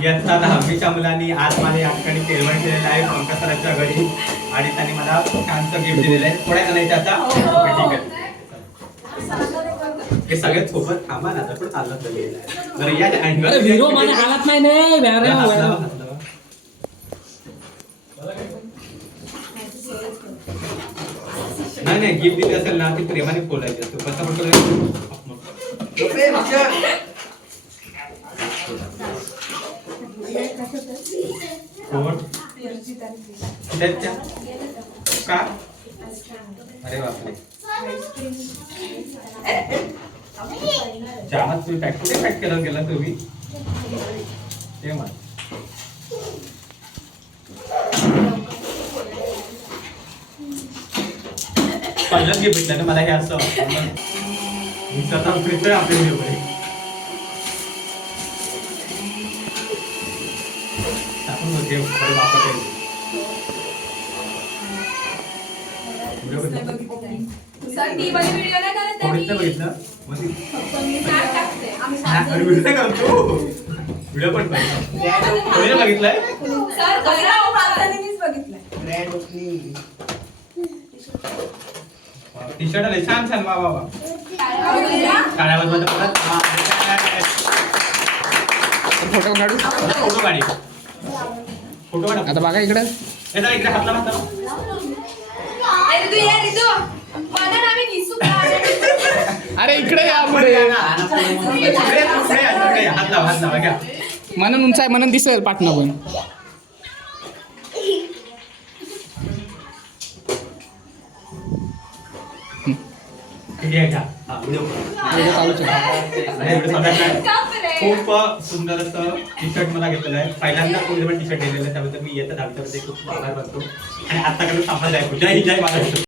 इयत्ता 10वीच्या मुलांनी आज मला या ठिकाणी केळवण केलेलं आहे पंकज सरांच्या घरी आणि त्यांनी मला छानसं गिफ्ट दिलेलं आहे. थोड्या जणांच्या आता ठीक आहे. हे सगळे सोबत थांबा ना आता पण चालत गेलेलं आहे. बरं या अरे हिरो मला हालत नाही नाही नाही नाही गिफ्ट दिली असेल ना ती प्रेमाने बोलायची असतो कसं म्हणतो का अरे बापरे चहा तुम्ही पॅक कुठे पॅक केला गेला तुम्ही ते मग पहिलंच गिफ्ट भेटलं ना मला हे असं आपले टाकून होते वापरते व्हिडिओ पण बघितलाय टी शर्ट आले छान छान वा वा वा काळ्यावर फोटो काढू फोटो काढी फोटो काढ आता बघा इकडे इकडे हातला मारता अरे इकडे या म्हणून उंच आहे म्हणून दिसेल पाटणा पण खूप सुंदर असं टी शर्ट मला घेतलेलं आहे. पहिल्यांदा कोणी पण टी शर्ट दिलेलं आहे त्याबद्दल मी येतं दहावीच्यामध्ये खूप आभार मानतो आणि आता कडे सांभाळ आहे जय महाराष्ट्र.